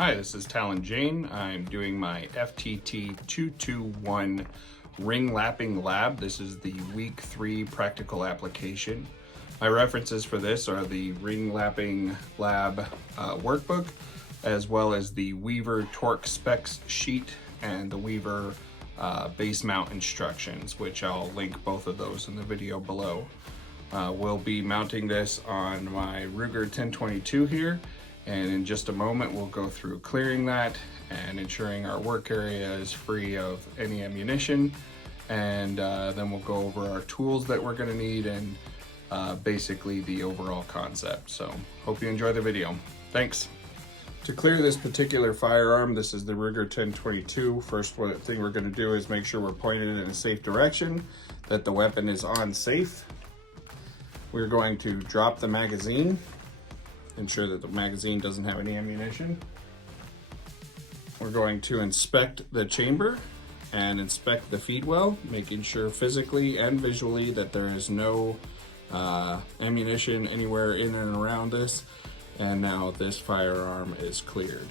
Hi, this is Talon Jane. I'm doing my FTT 221 ring lapping lab. This is the week 3 practical application. My references for this are the ring lapping lab workbook, as well as the Weaver torque specs sheet and the Weaver base mount instructions, which I'll link both of those in the video below. We'll be mounting this on my Ruger 1022 here, and in just a moment we'll go through clearing that and ensuring our work area is free of any ammunition, and then we'll go over our tools that we're going to need and basically the overall concept. So hope you enjoy the video. Thanks. To clear this particular firearm, this is the Ruger 1022. First thing we're going to do is make sure we're pointed in a safe direction, that the weapon is on safe. We're going to drop the magazine, ensure that the magazine doesn't have any ammunition. We're going to inspect the chamber and inspect the feed well, making sure physically and visually that there is no ammunition anywhere in and around this. And now this firearm is cleared.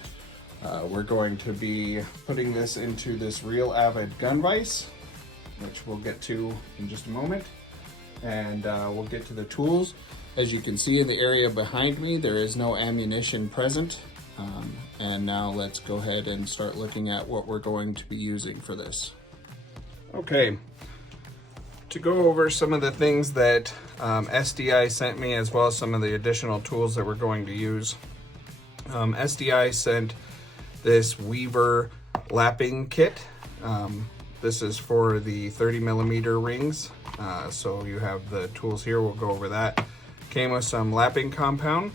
We're going to be putting this into this Real Avid gun vise, which we'll get to in just a moment. And we'll get to the tools. As you can see in the area behind me, there is no ammunition present. And now let's go ahead and start looking at what we're going to be using for this. Okay, to go over some of the things that SDI sent me, as well as some of the additional tools that we're going to use. SDI sent this Weaver lapping kit. This is for the 30mm rings. So you have the tools here, we'll go over that. Came with some lapping compound.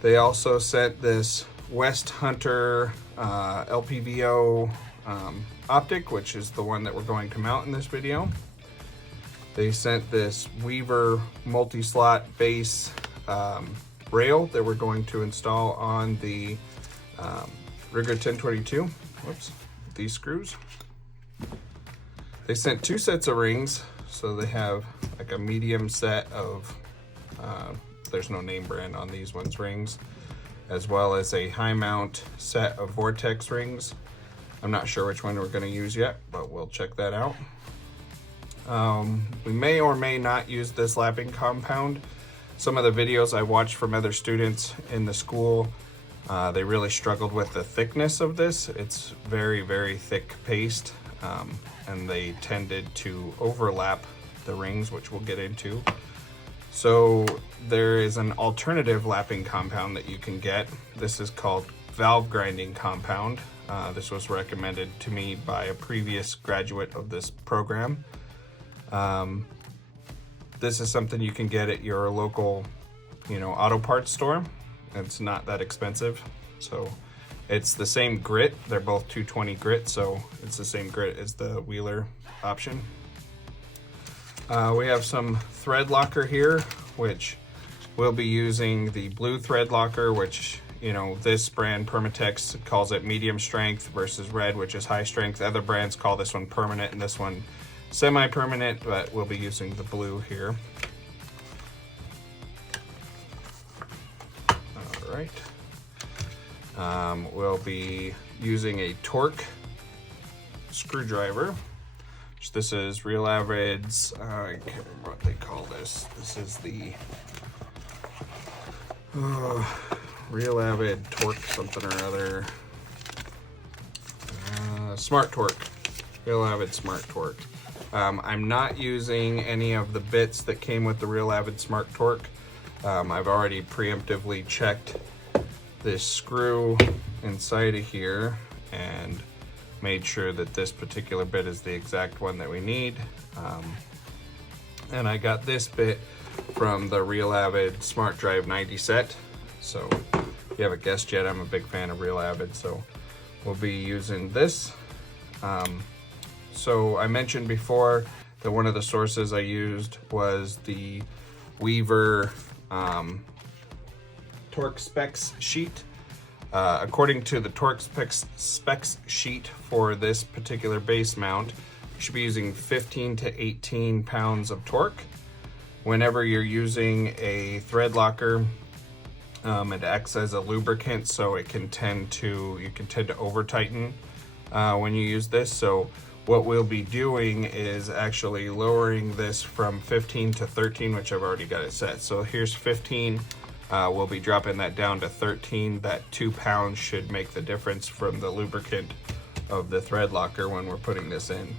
They also sent this West Hunter LPVO optic, which is the one that we're going to mount in this video. They sent this Weaver multi-slot base rail that we're going to install on the Ruger 1022. Whoops, these screws. They sent 2 sets of rings, so they have like a medium set of, there's no name brand on these ones, rings, as well as a high mount set of Vortex rings. I'm not sure which one we're going to use yet, but we'll check that out. We may or may not use this lapping compound. Some of the videos I watched from other students in the school, they really struggled with the thickness of this. It's very, very thick paste, and they tended to overlap the rings, which we'll get into. So there is an alternative lapping compound that you can get. This is called valve grinding compound. This was recommended to me by a previous graduate of this program. This is something you can get at your local, auto parts store. It's not that expensive. So it's the same grit. They're both 220 grit, so it's the same grit as the Wheeler option. We have some thread locker here, which we'll be using the blue thread locker, which, this brand Permatex calls it medium strength versus red, which is high strength. Other brands call this one permanent and this one semi-permanent, but we'll be using the blue here. All right. We'll be using a torque screwdriver. This is Real Avid's, I can't remember what they call this. This is the Real Avid torque something or other. Smart torque. Real Avid smart torque. I'm not using any of the bits that came with the Real Avid smart torque. I've already preemptively checked this screw inside of here and made sure that this particular bit is the exact one that we need. And I got this bit from the Real Avid Smart Drive 90 set. So if you haven't guessed yet, I'm a big fan of Real Avid, so we'll be using this. So I mentioned before that one of the sources I used was the Weaver torque specs sheet. According to the torque specs sheet for this particular base mount, you should be using 15 to 18 pounds of torque. Whenever you're using a thread locker, It acts as a lubricant, so you can tend to over tighten when you use this. So what we'll be doing is actually lowering this from 15 to 13, which I've already got it set. So here's 15. We'll be dropping that down to 13. That 2 pounds should make the difference from the lubricant of the thread locker when we're putting this in.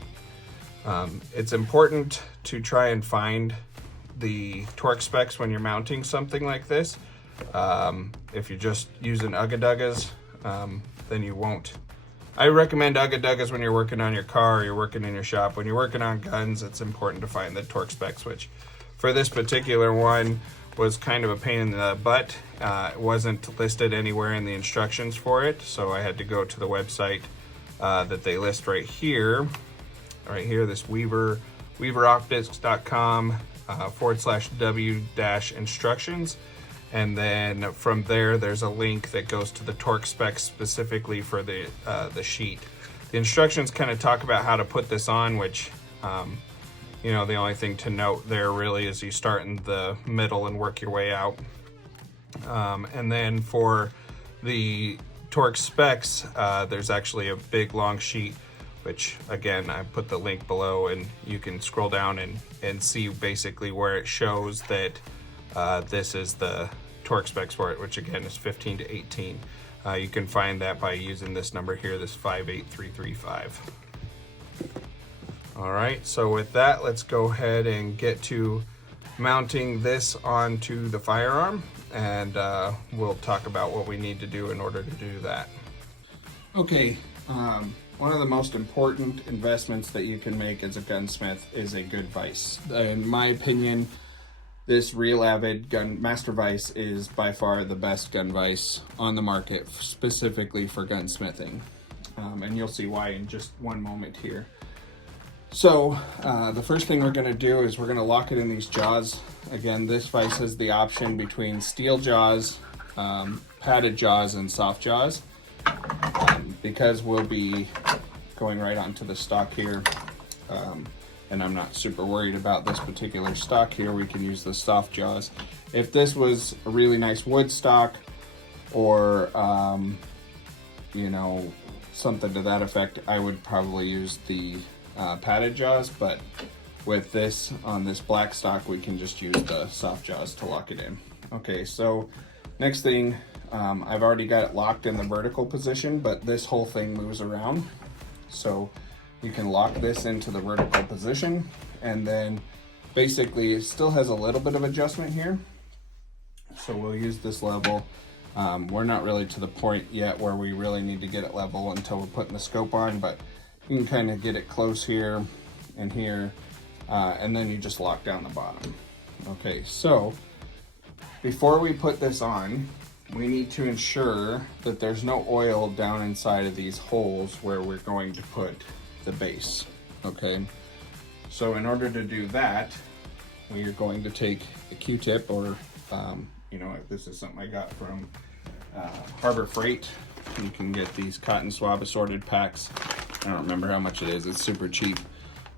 It's important to try and find the torque specs when you're mounting something like this. If you're just using Ugga-Duggas, then you won't. I recommend Ugga-Duggas when you're working on your car or you're working in your shop. When you're working on guns, it's important to find the torque specs, which for this particular one was kind of a pain in the butt. It wasn't listed anywhere in the instructions for it, so I had to go to the website that they list right here, this weaveroptics.com /w-instructions. And then from there, there's a link that goes to the torque specs specifically for the sheet. The instructions kind of talk about how to put this on, which, you know, the only thing to note there really is you start in the middle and work your way out. And then for the torque specs, there's actually a big long sheet, which again, I put the link below, and you can scroll down and see basically where it shows that this is the torque specs for it, which again is 15 to 18. You can find that by using this number here, this 58335. All right, so with that, let's go ahead and get to mounting this onto the firearm, and we'll talk about what we need to do in order to do that. Okay, one of the most important investments that you can make as a gunsmith is a good vise. In my opinion, this Real Avid gun master vise is by far the best gun vise on the market, specifically for gunsmithing. And you'll see why in just one moment here. So the first thing we're going to do is we're going to lock it in these jaws. Again, this vise has the option between steel jaws, padded jaws, and soft jaws. Because we'll be going right onto the stock here, and I'm not super worried about this particular stock here, we can use the soft jaws. If this was a really nice wood stock, or you know, something to that effect, I would probably use the padded jaws, but with this, on this black stock, we can just use the soft jaws to lock it in. Okay, so next thing, I've already got it locked in the vertical position, but this whole thing moves around. So you can lock this into the vertical position, and then basically it still has a little bit of adjustment here. So we'll use this level. We're not really to the point yet where we really need to get it level until we're putting the scope on, but you can kind of get it close here and here, and then you just lock down the bottom. Okay, so before we put this on, we need to ensure that there's no oil down inside of these holes where we're going to put the base, okay? So in order to do that, we are going to take a Q-tip, or, you know, this is something I got from Harbor Freight. You can get these cotton swab assorted packs. I don't remember how much it is, it's super cheap,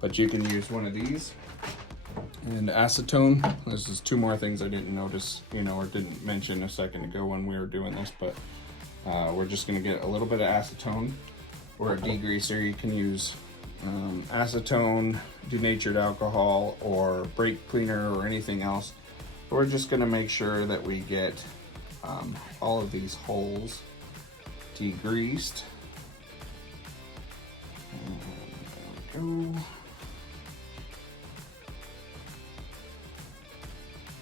but you can use one of these. And acetone, this is two more things I didn't notice, you know, or didn't mention a second ago when we were doing this, but we're just gonna get a little bit of acetone, or a degreaser. You can use acetone, denatured alcohol, or brake cleaner, or anything else. We're just gonna make sure that we get all of these holes degreased. And there we go.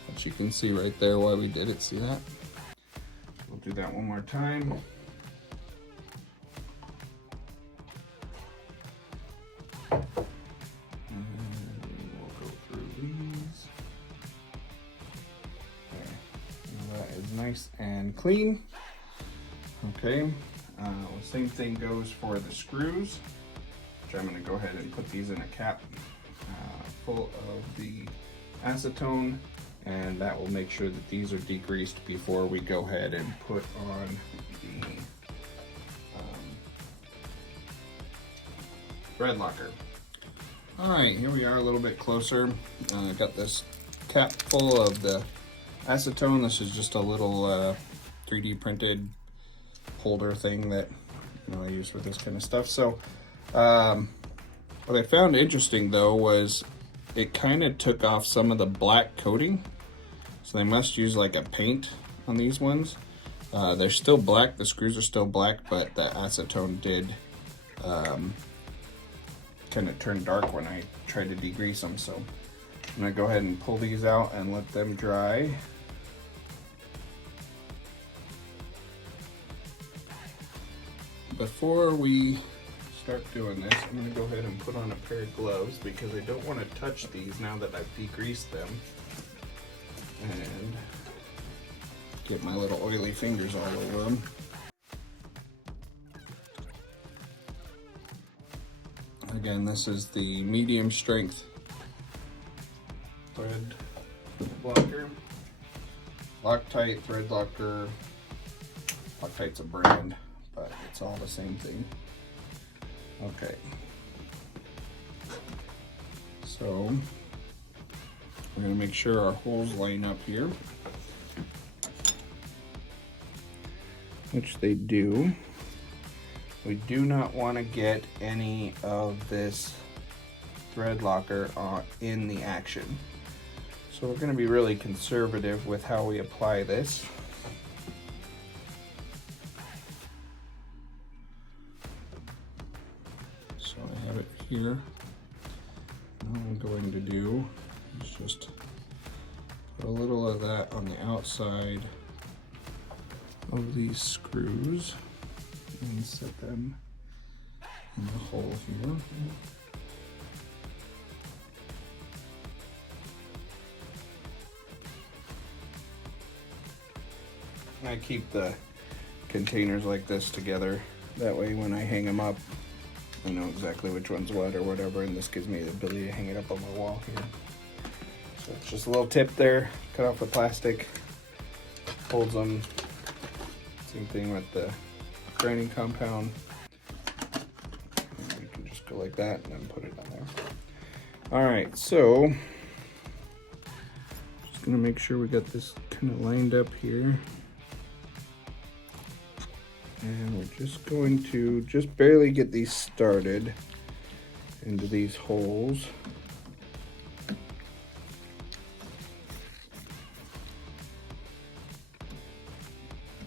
But you can see right there why we did it, see that? We'll do that one more time. And we'll go through these. Okay, now that is nice and clean. Okay, same thing goes for the screws, which I'm going to go ahead and put these in a cap full of the acetone, and that will make sure that these are degreased before we go ahead and put on the thread locker. All right, here we are a little bit closer. I got this cap full of the acetone. This is just a little 3D printed holder thing that I use for this kind of stuff. So what I found interesting though was it kind of took off some of the black coating. So they must use like a paint on these ones. They're still black, the screws are still black, but the acetone did kind of turn dark when I tried to degrease them. So I'm gonna go ahead and pull these out and let them dry. Before we start doing this, I'm gonna go ahead and put on a pair of gloves because I don't want to touch these now that I've degreased them. And get my little oily fingers all over them. Again, this is the medium strength thread blocker. Loctite, thread locker. Loctite's a brand, but it's all the same thing. Okay. So we're going to make sure our holes line up here, which they do. We do not want to get any of this thread locker in the action. So we're going to be really conservative with how we apply this. So I have it here. What I'm going to do is just put a little of that on the outside of these screws and set them in the hole here. I keep the containers like this together. That way when I hang them up, I know exactly which one's what or whatever, and this gives me the ability to hang it up on my wall here. So it's just a little tip there, cut off the plastic, holds them. Same thing with the grinding compound. You can just go like that and then put it on there. All right, so just gonna make sure we got this kind of lined up here. And we're just going to just barely get these started into these holes.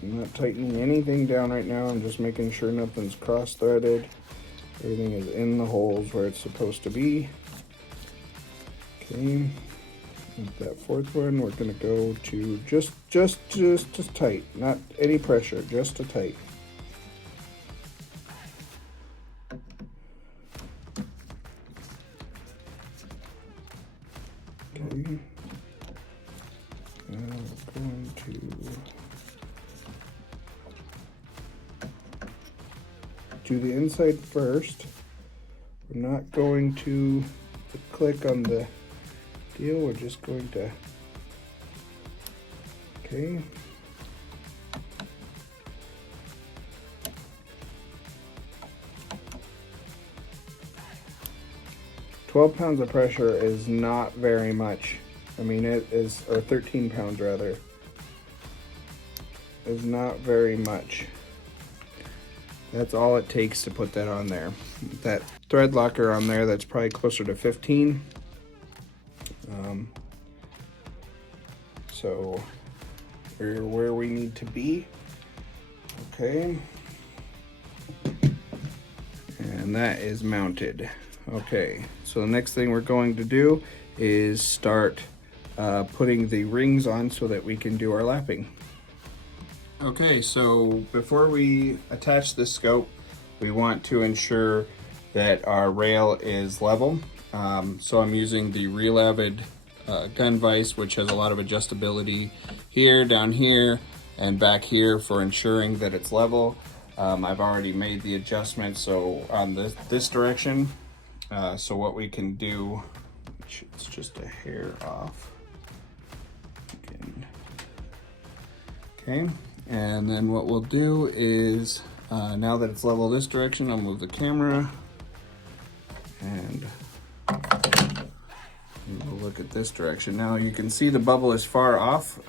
I'm not tightening anything down right now. I'm just making sure nothing's cross-threaded. Everything is in the holes where it's supposed to be. Okay. With that fourth one, we're gonna go to just tight, not any pressure, just a tight. Okay. Now we're going to do the inside first. We're not going to click on the deal, we're just going to, okay. £12 of pressure is not very much. I mean, it is, or 13 pounds rather, is not very much. That's all it takes to put that on there. That thread locker on there, that's probably closer to 15. So we're where we need to be. Okay. And that is mounted. Okay, so the next thing we're going to do is start putting the rings on so that we can do our lapping. Okay, so before we attach this scope, we want to ensure that our rail is level. So I'm using the Real Avid gun vise, which has a lot of adjustability here, down here, and back here for ensuring that it's level. I've already made the adjustment, so on this direction. So what we can do, it's just a hair off. Okay, and then what we'll do is, now that it's level this direction, I'll move the camera and we'll look at this direction. Now you can see the bubble is far off.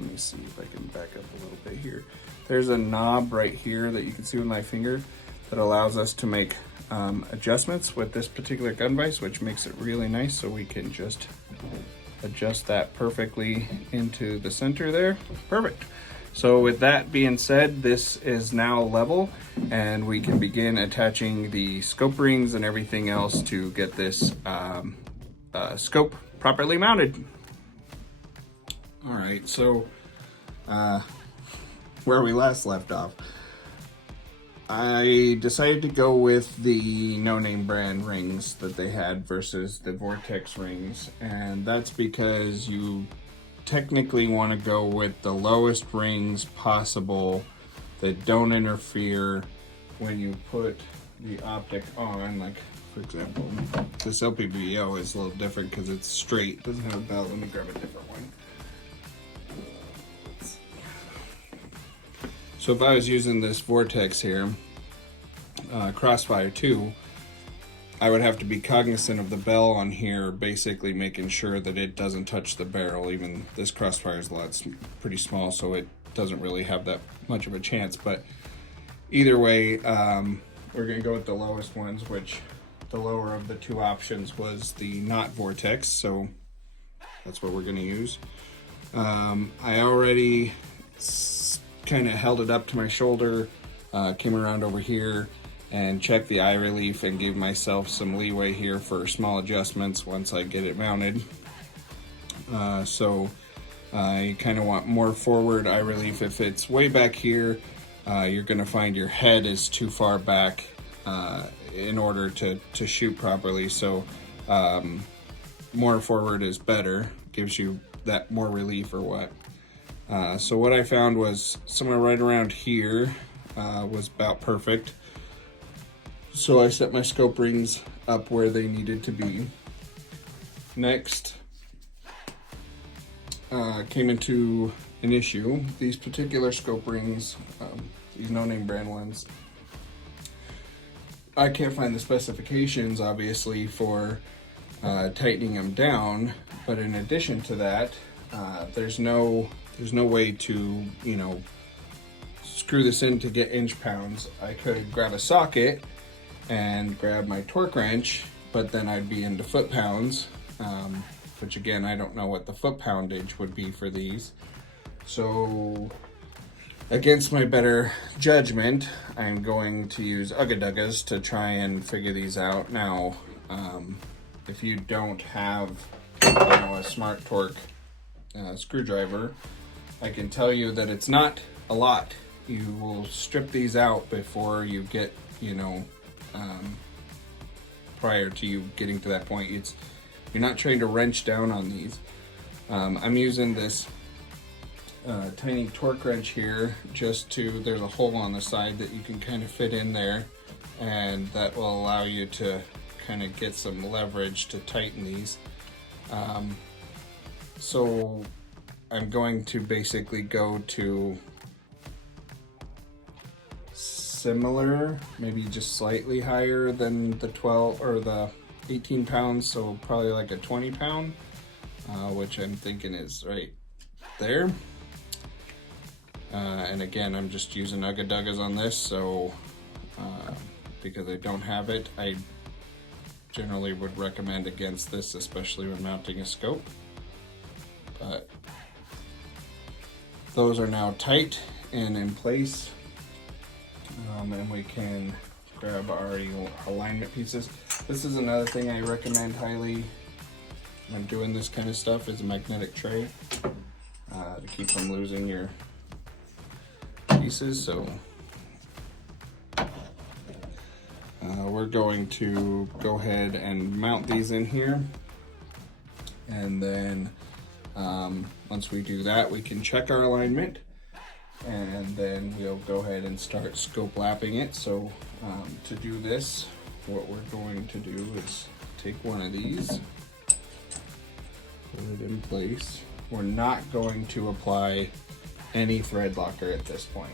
Let me see if I can back up a little bit here. There's a knob right here that you can see with my finger that allows us to make adjustments with this particular gun vise, which makes it really nice. So we can just adjust that perfectly into the center there. Perfect. So with that being said, this is now level and we can begin attaching the scope rings and everything else to get this scope properly mounted. All right, so where we last left off, I decided to go with the no-name brand rings that they had versus the Vortex rings, and that's because you technically want to go with the lowest rings possible that don't interfere when you put the optic on. Like, for example, this LPVO is a little different because it's straight, it doesn't have a belt. Let me grab a different one. So if I was using this Vortex here, Crossfire 2, I would have to be cognizant of the bell on here, basically making sure that it doesn't touch the barrel. Even this Crossfire is pretty small, so it doesn't really have that much of a chance. But either way, we're gonna go with the lowest ones, which the lower of the two options was the not Vortex, so that's what we're gonna use. I already kind of held it up to my shoulder, came around over here and checked the eye relief and gave myself some leeway here for small adjustments once I get it mounted. So you kind of want more forward eye relief. If it's way back here, you're going to find your head is too far back in order to shoot properly. So more forward is better, gives you that more relief or what. So what I found was somewhere right around here was about perfect. So I set my scope rings up where they needed to be. Next, came into an issue. These particular scope rings, these no-name brand ones, I can't find the specifications, obviously, for tightening them down. But in addition to that, there's no way to, you know, screw this in to get inch pounds. I could grab a socket and grab my torque wrench, but then I'd be into foot pounds, which again, I don't know what the foot poundage would be for these. So against my better judgment, I'm going to use Ugga-Duggas to try and figure these out. Now, if you don't have, you know, a smart torque screwdriver, I can tell you that it's not a lot. You will strip these out before you get, you know, prior to you getting to that point. You're not trying to wrench down on these. I'm using this tiny torque wrench here there's a hole on the side that you can kind of fit in there, and that will allow you to kind of get some leverage to tighten these. So I'm going to basically go to similar, maybe just slightly higher than the 12 or the 18 pounds, so probably like a 20 pound, which I'm thinking is right there. And again, I'm just using Ugga-Duggas on this, so because I don't have it, I generally would recommend against this, especially when mounting a scope. But those are now tight and in place. And we can grab our alignment pieces. This is another thing I recommend highly when doing this kind of stuff, is a magnetic tray to keep from losing your pieces. So we're going to go ahead and mount these in here, and then once we do that, we can check our alignment, and then we'll go ahead and start scope lapping it. So to do this, what we're going to do is take one of these, put it in place. We're not going to apply any thread locker at this point,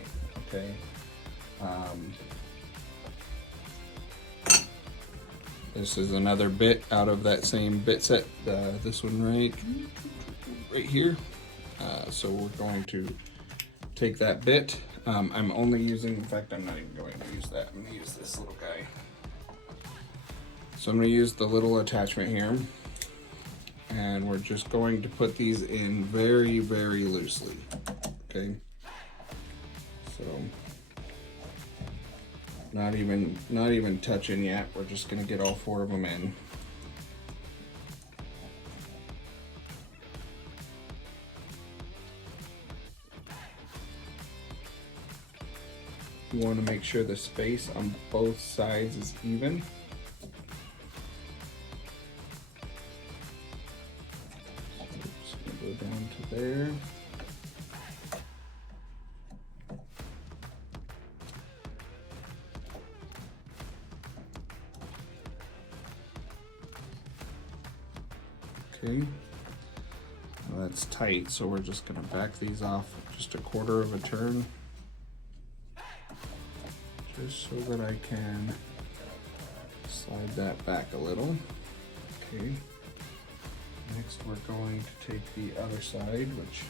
okay? This is another bit out of that same bit set, this one right here. So we're going to take that bit. I'm only using, in fact, I'm not even going to use that. I'm going to use this little guy. So I'm going to use the little attachment here. And we're just going to put these in very, very loosely. Okay. So not even touching yet. We're just going to get all 4 of them in. You want to make sure the space on both sides is even. Just going to go down to there. Okay, well, that's tight, so we're just going to back these off just a 1/4 of a turn, just so that I can slide that back a little. Okay, next we're going to take the other side, which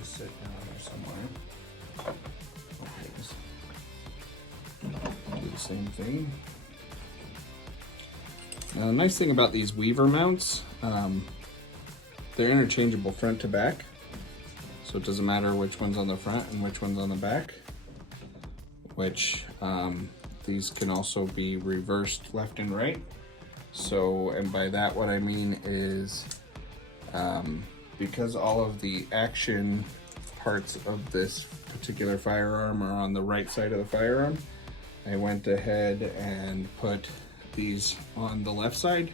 is sit down there somewhere. Okay, do the same thing. Now, the nice thing about these weaver mounts, they're interchangeable front to back, so it doesn't matter which one's on the front and which one's on the back, which these can also be reversed left and right. So, and by that what I mean is, because all of the action parts of this particular firearm are on the right side of the firearm, I went ahead and put these on the left side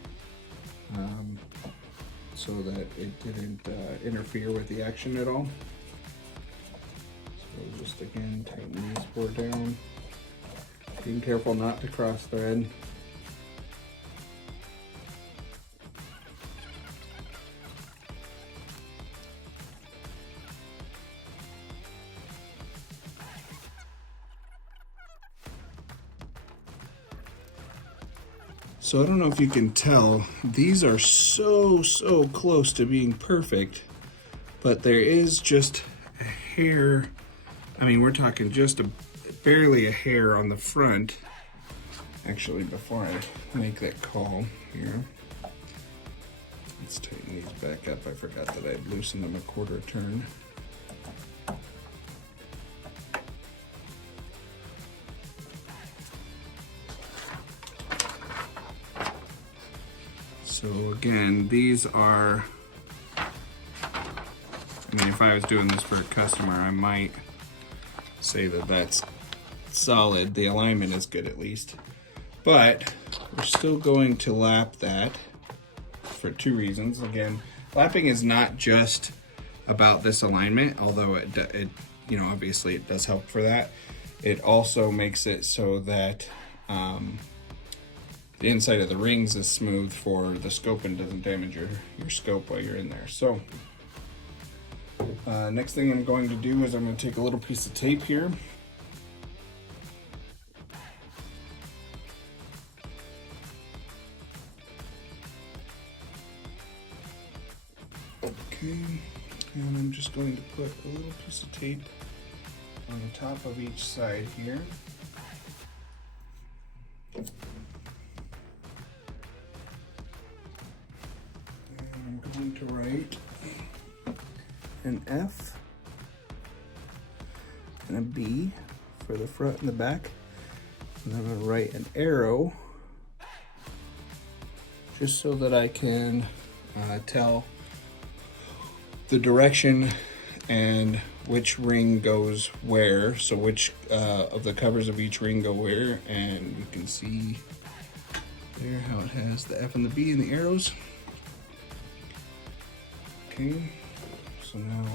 so that it didn't interfere with the action at all. So just again, tighten these 4 down, being careful not to cross thread. So I don't know if you can tell, these are so close to being perfect, but there is just a hair, I mean, we're talking just barely a hair on the front. Actually, before I make that call here, let's tighten these back up. I forgot that I'd loosened them a 1/4 turn. So again, these are, I mean, if I was doing this for a customer, I might say that that's solid. The alignment is good at least. But we're still going to lap that for 2 reasons. Again, lapping is not just about this alignment, although it you know, obviously it does help for that. It also makes it so that the inside of the rings is smooth for the scope and doesn't damage your scope while you're in there. So next thing I'm going to do is I'm going to take a little piece of tape here. Okay, and I'm just going to put a little piece of tape on the top of each side here. I'm going to write an F and a B for the front and the back, and then I'm going to write an arrow just so that I can tell the direction and which ring goes where, so which of the covers of each ring go where, and you can see there how it has the F and the B and the arrows. Okay, so now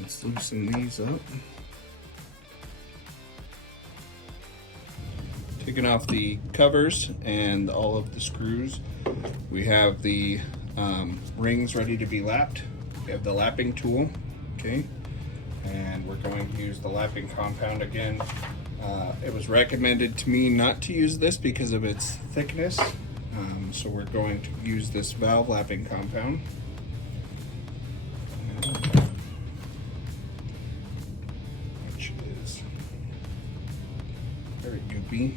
let's loosen these up. Taking off the covers and all of the screws, we have the rings ready to be lapped. We have the lapping tool, okay, and we're going to use the lapping compound again. It was recommended to me not to use this because of its thickness, so we're going to use this valve lapping compound. very goopy.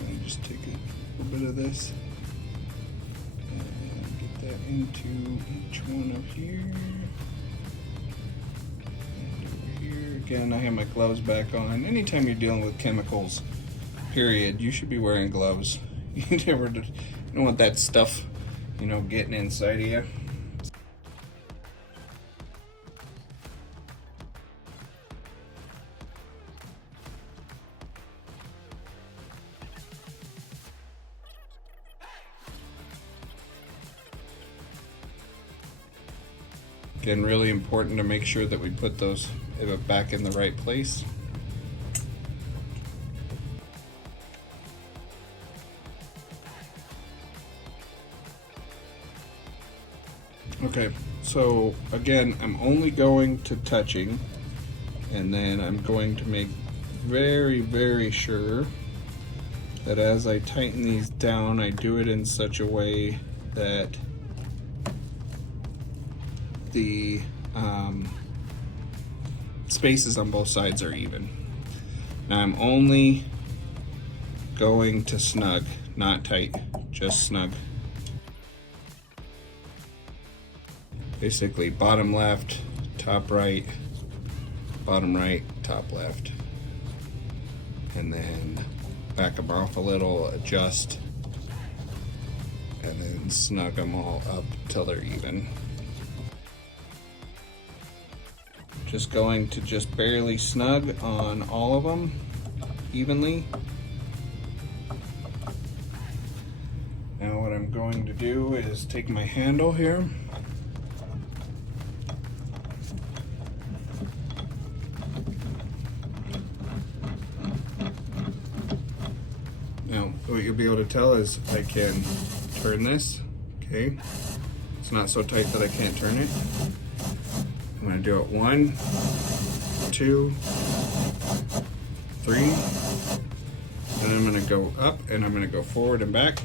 Let me just take a little bit of this and get that into each one of here. And over here. Again, I have my gloves back on. Anytime you're dealing with chemicals, period, you should be wearing gloves. You don't want that stuff, you know, getting inside of you. Again, really important to make sure that we put those back in the right place. Okay, so again, I'm only going to touching, and then I'm going to make very, very sure that as I tighten these down, I do it in such a way that the spaces on both sides are even. Now I'm only going to snug, not tight, just snug. Basically bottom left, top right, bottom right, top left. And then back them off a little, adjust, and then snug them all up till they're even. Just going to just barely snug on all of them evenly. Now what I'm going to do is take my handle here. Now what you'll be able to tell is I can turn this, okay? It's not so tight that I can't turn it. I'm going to do it 1, 2, 3, and I'm going to go up and I'm going to go forward and back.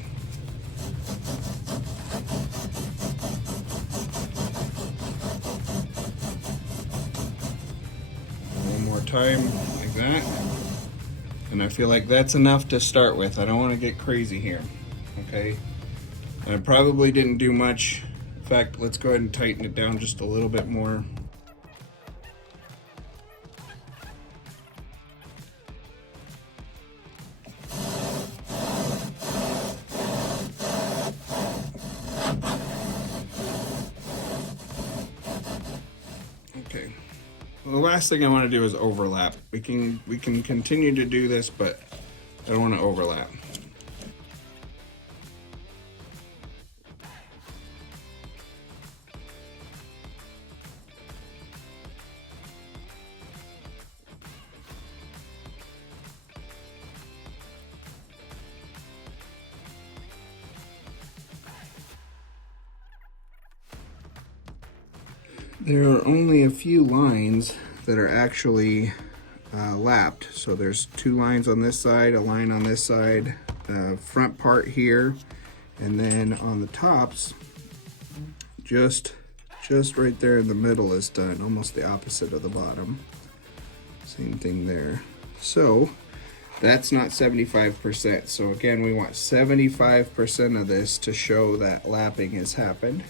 One more time like that. And I feel like that's enough to start with. I don't want to get crazy here, okay? And I probably didn't do much. In fact, let's go ahead and tighten it down just a little bit more. Okay, well, the last thing I want to do is overlap. We can continue to do this, but I don't want to overlap. There are only a few lines that are actually lapped. So there's 2 lines on this side, a line on this side, front part here, and then on the tops, just right there in the middle is done, almost the opposite of the bottom. Same thing there. So that's not 75%. So again, we want 75% of this to show that lapping has happened,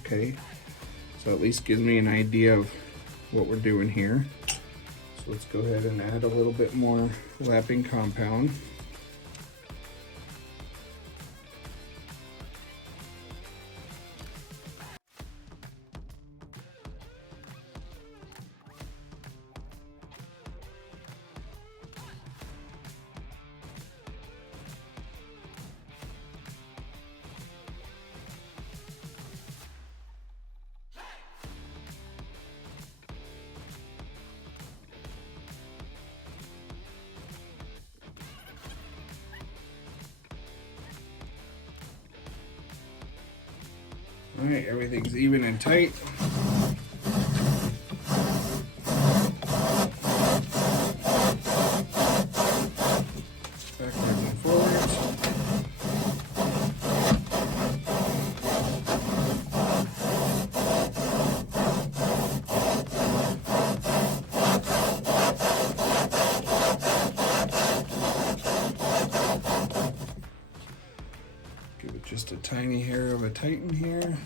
okay? So at least gives me an idea of what we're doing here. So let's go ahead and add a little bit more lapping compound. All right, everything's even and tight. Backwards and forwards. Just a tiny hair of a tighten here.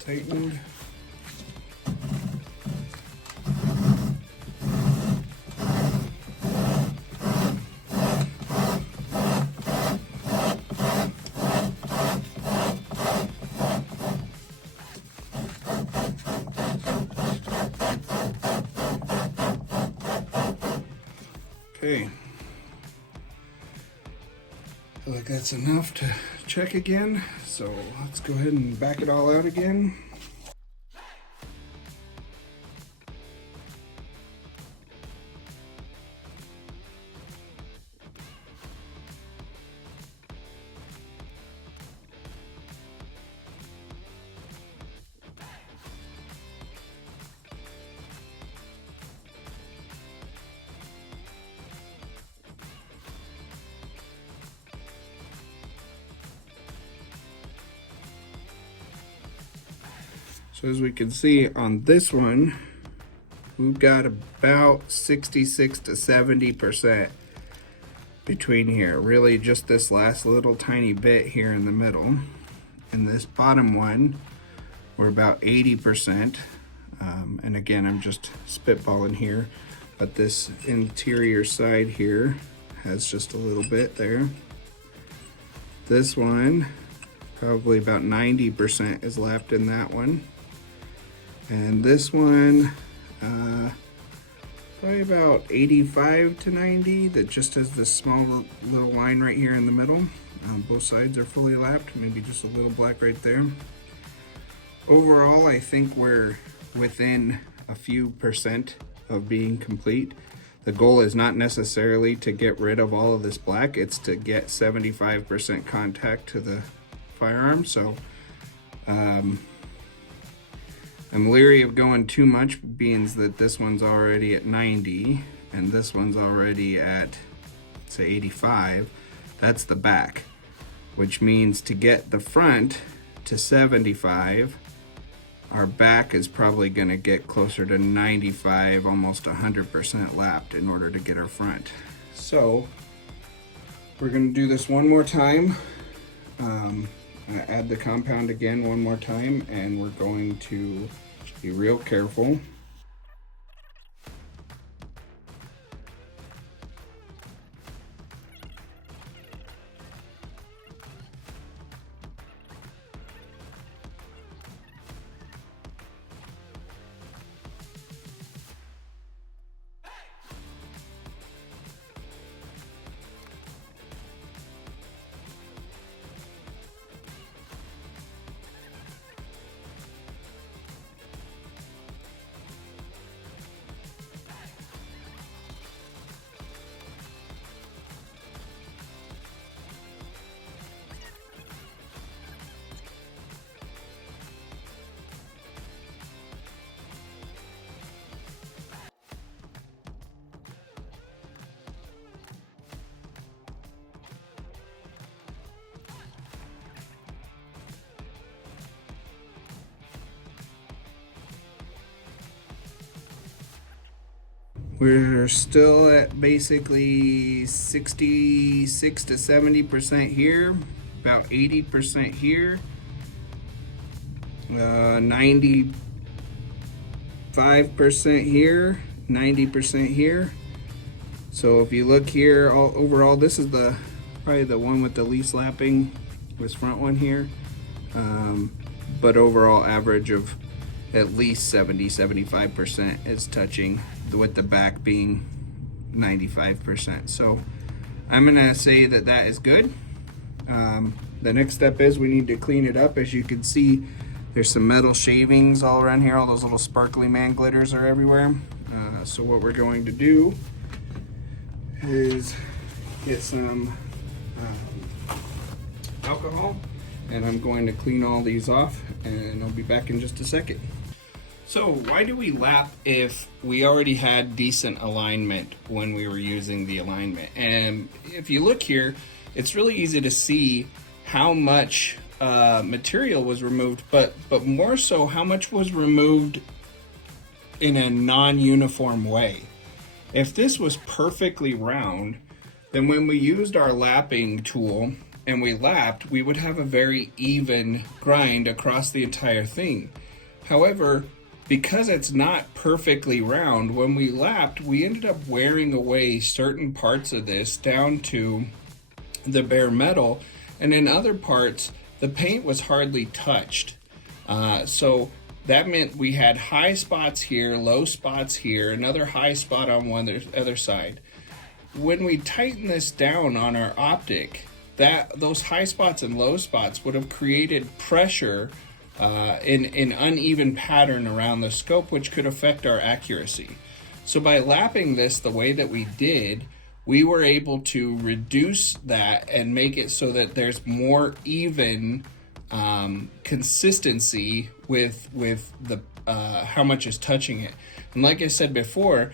Tightened. Okay, I feel like that's enough to check again, so let's go ahead and back it all out again. So as we can see on this one, we've got about 66 to 70% between here. Really just this last little tiny bit here in the middle. And this bottom one, we're about 80%. And again, I'm just spitballing here, but this interior side here has just a little bit there. This one, probably about 90% is lapped in that one. And this one, probably about 85 to 90, that just has this small little line right here in the middle. Both sides are fully lapped, maybe just a little black right there. Overall, I think we're within a few percent of being complete. The goal is not necessarily to get rid of all of this black, it's to get 75% contact to the firearm. So I'm leery of going too much, being that this one's already at 90 and this one's already at, say, 85. That's the back, which means to get the front to 75, our back is probably gonna get closer to 95, almost 100% lapped in order to get our front. So we're gonna do this one more time. Add the compound again one more time, and we're going to be real careful. We're still at basically 66 to 70% here, about 80% here, 95% here, 90% here. So if you look here, overall, this is probably the one with the least lapping, this front one here. But overall average of at least 70-75% is touching, with the back being 95%. So I'm gonna say that that is good. The next step is we need to clean it up. As you can see, there's some metal shavings all around here. All those little sparkly man glitters are everywhere. So what we're going to do is get some alcohol, and I'm going to clean all these off, and I'll be back in just a second. So why do we lap if we already had decent alignment when we were using the alignment? And if you look here, it's really easy to see how much material was removed, but more so how much was removed in a non-uniform way. If this was perfectly round, then when we used our lapping tool and we lapped, we would have a very even grind across the entire thing. However, because it's not perfectly round, when we lapped, we ended up wearing away certain parts of this down to the bare metal, and in other parts, the paint was hardly touched. So that meant we had high spots here, low spots here, another high spot on one other side. When we tighten this down on our optic, those high spots and low spots would have created pressure in uneven pattern around the scope, which could affect our accuracy. So by lapping this the way that we did, we were able to reduce that and make it so that there's more even consistency with the how much is touching it. And like I said before,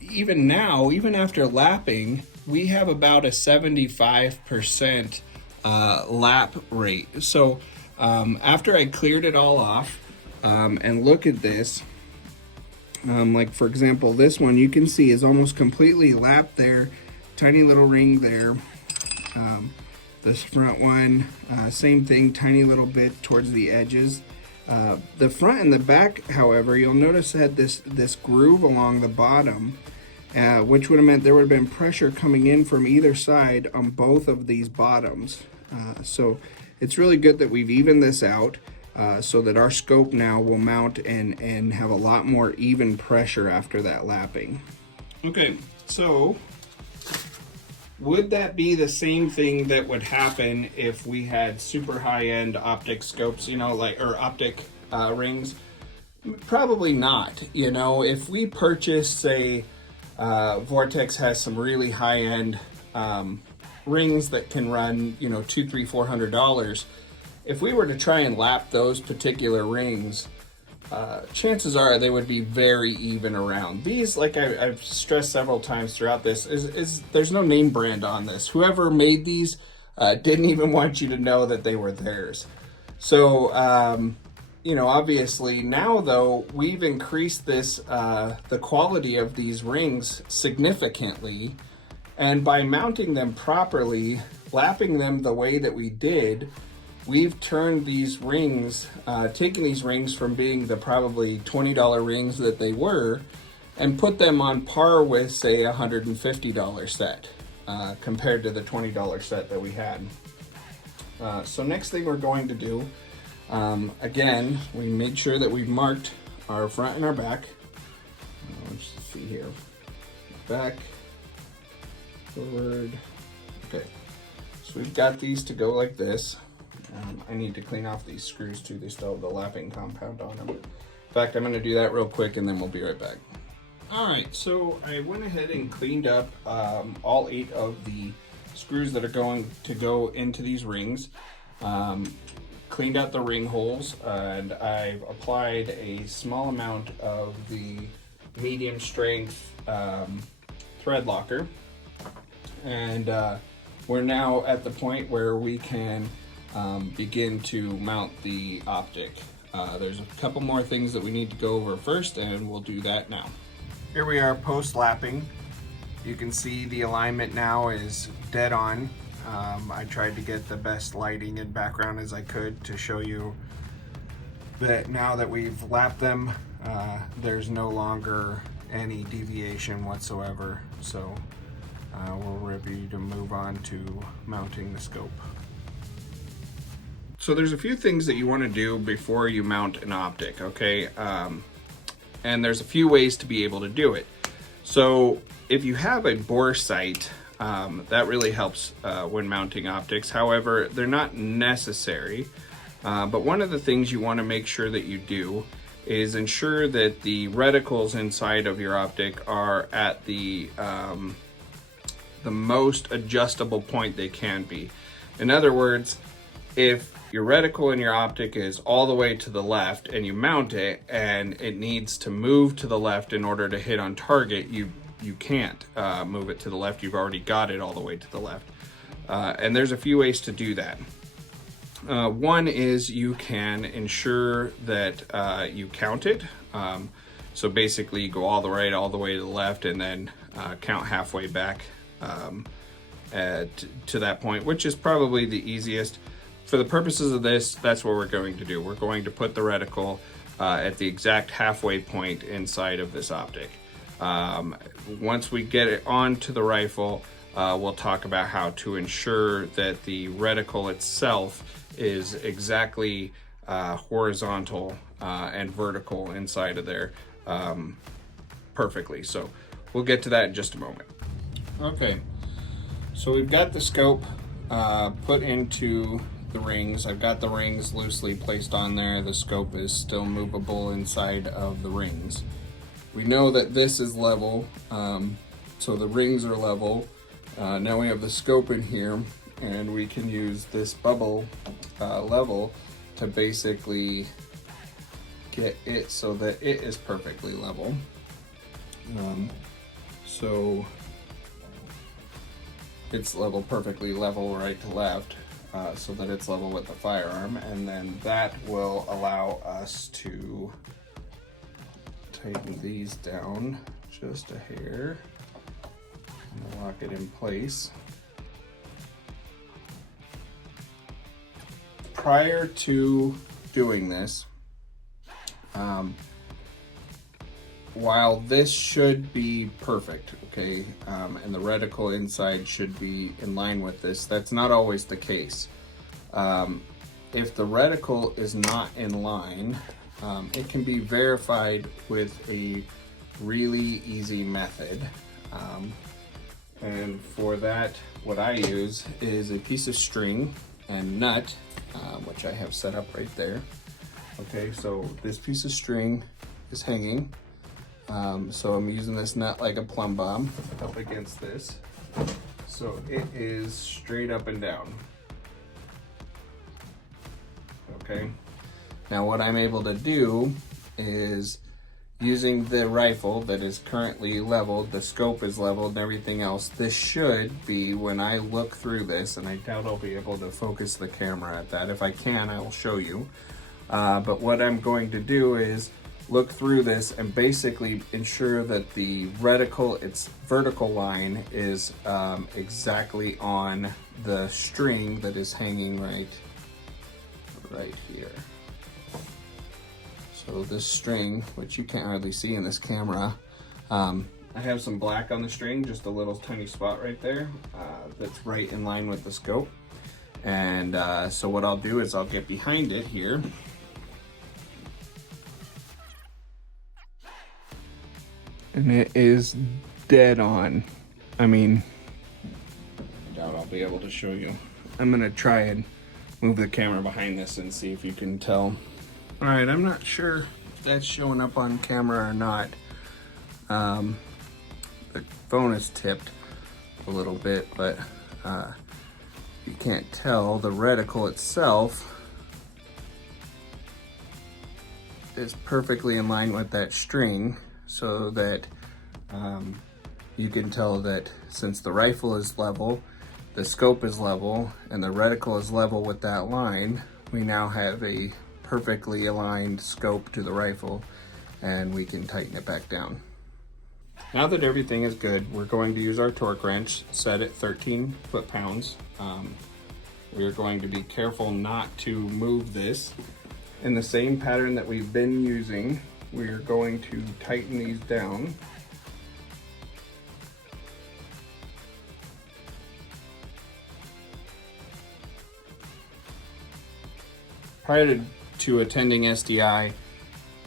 even now, even after lapping, we have about a 75% lap rate. So after I cleared it all off, and look at this, like for example, this one you can see is almost completely lapped there, tiny little ring there. This front one, same thing, tiny little bit towards the edges. The front and the back, however, you'll notice had this groove along the bottom, which would have meant there would have been pressure coming in from either side on both of these bottoms. So it's really good that we've evened this out so that our scope now will mount and have a lot more even pressure after that lapping. Okay, so would that be the same thing that would happen if we had super high-end optic scopes, you know, like, or optic rings? Probably not. You know, if we purchase, say, Vortex has some really high-end rings that can run, you know, $200, $300, $400. If we were to try and lap those particular rings, chances are they would be very even around. These, like I've stressed several times throughout this, is there's no name brand on this. Whoever made these didn't even want you to know that they were theirs. So, you know, obviously now though, we've increased this, the quality of these rings significantly. And by mounting them properly, lapping them the way that we did, we've turned these rings, taken these rings from being the probably $20 rings that they were, and put them on par with, say, a $150 set, compared to the $20 set that we had. So next thing we're going to do, again, we made sure that we've marked our front and our back. Let's see here. Back, forward. Okay, so we've got these to go like this. I need to clean off these screws too. They still have the lapping compound on them. In fact, I'm going to do that real quick and then we'll be right back. All right, so I went ahead and cleaned up all 8 of the screws that are going to go into these rings. Cleaned out the ring holes, and I've applied a small amount of the medium strength thread locker. And we're now at the point where we can begin to mount the optic. There's a couple more things that we need to go over first, and we'll do that now. Here we are post lapping. You can see the alignment now is dead on. I tried to get the best lighting and background as I could to show you that now that we've lapped them, there's no longer any deviation whatsoever. So we're ready to move on to mounting the scope. So there's a few things that you want to do before you mount an optic, okay? And there's a few ways to be able to do it. So if you have a bore sight, that really helps when mounting optics. However, they're not necessary. But one of the things you want to make sure that you do is ensure that the reticles inside of your optic are at the most adjustable point they can be. In other words, if your reticle in your optic is all the way to the left and you mount it and it needs to move to the left in order to hit on target, you can't move it to the left. You've already got it all the way to the left. And there's a few ways to do that. One is you can ensure that you count it. So basically you go all the way to the left, and then count halfway back to that point, which is probably the easiest. For the purposes of this, that's what we're going to do. We're going to put the reticle at the exact halfway point inside of this optic. Once we get it onto the rifle, we'll talk about how to ensure that the reticle itself is exactly horizontal and vertical inside of there perfectly. So we'll get to that in just a moment. Okay, so we've got the scope put into the rings. I've got the rings loosely placed on there. The scope is still movable inside of the rings. We know that this is level, so the rings are level. Now we have the scope in here, and we can use this bubble level to basically get it so that it is perfectly level. So it's perfectly level right to left, so that it's level with the firearm, and then that will allow us to tighten these down just a hair and lock it in place. Prior to doing this, while this should be perfect, okay, and the reticle inside should be in line with this, that's not always the case. If the reticle is not in line, it can be verified with a really easy method. And for that, what I use is a piece of string and nut, which I have set up right there. Okay, so this piece of string is hanging. So I'm using this nut like a plumb bob up against this. So it is straight up and down. Okay. Now what I'm able to do is, using the rifle that is currently leveled, the scope is leveled and everything else, this should be, when I look through this, and I doubt I'll be able to focus the camera at that. If I can, I will show you. But what I'm going to do is look through this and basically ensure that the reticle, its vertical line, is exactly on the string that is hanging right here. So this string, which you can't hardly see in this camera, I have some black on the string, just a little tiny spot right there, that's right in line with the scope. And so what I'll do is I'll get behind it here. And it is dead on. I mean, I doubt I'll be able to show you. I'm gonna try and move the camera behind this and see if you can tell. All right, I'm not sure if that's showing up on camera or not. The phone is tipped a little bit, but you can't tell. The reticle itself is perfectly in line with that string, so that you can tell that since the rifle is level, the scope is level, and the reticle is level with that line, we now have a perfectly aligned scope to the rifle, and we can tighten it back down. Now that everything is good, we're going to use our torque wrench set at 13 foot-pounds. We are going to be careful not to move this. In the same pattern that we've been using, we are going to tighten these down. Prior to attending SDI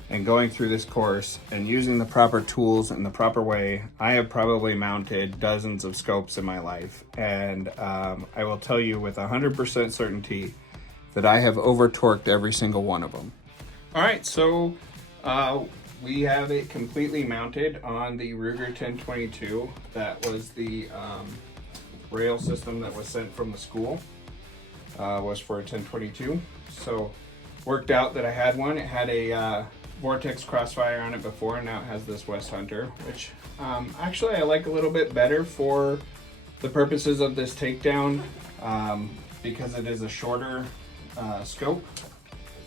and going through this course and using the proper tools in the proper way, I have probably mounted dozens of scopes in my life. And I will tell you with 100% certainty that I have over-torqued every single one of them. All right, so we have it completely mounted on the Ruger 1022. That was the rail system that was sent from the school, was for a 1022. So worked out that I had one. It had a Vortex Crossfire on it before, and now it has this West Hunter, which actually I like a little bit better for The purposes of this takedown, because it is a shorter scope,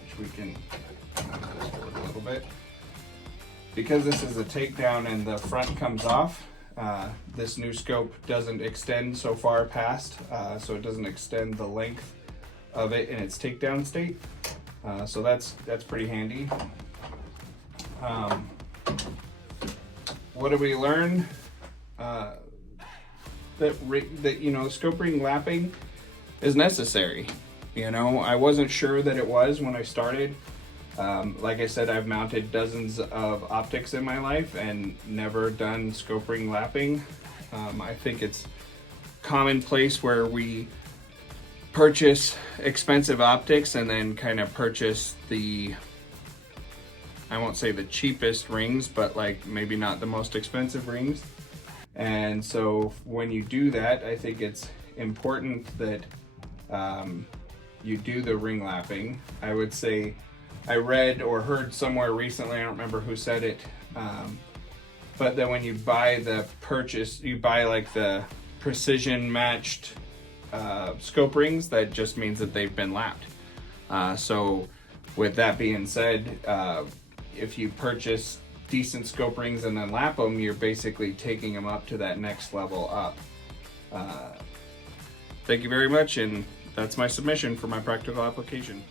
which we can move this forward a little bit. Because this is a takedown and the front comes off, this new scope doesn't extend so far past, so it doesn't extend the length of it in its takedown state. So that's pretty handy. What did we learn? That you know, scope ring lapping is necessary. You know, I wasn't sure that it was when I started. Like I said, I've mounted dozens of optics in my life and never done scope ring lapping. I think it's commonplace where we purchase expensive optics and then kind of purchase the, I won't say the cheapest rings, but like maybe not the most expensive rings. And so when you do that, I think it's important that you do the ring lapping. I would say, I read or heard somewhere recently, I don't remember who said it, but that when you buy the purchase, you buy like the precision matched scope rings, that just means that they've been lapped. So with that being said, if you purchase decent scope rings and then lap them, you're basically taking them up to that next level up. Thank you very much, and that's my submission for my practical application.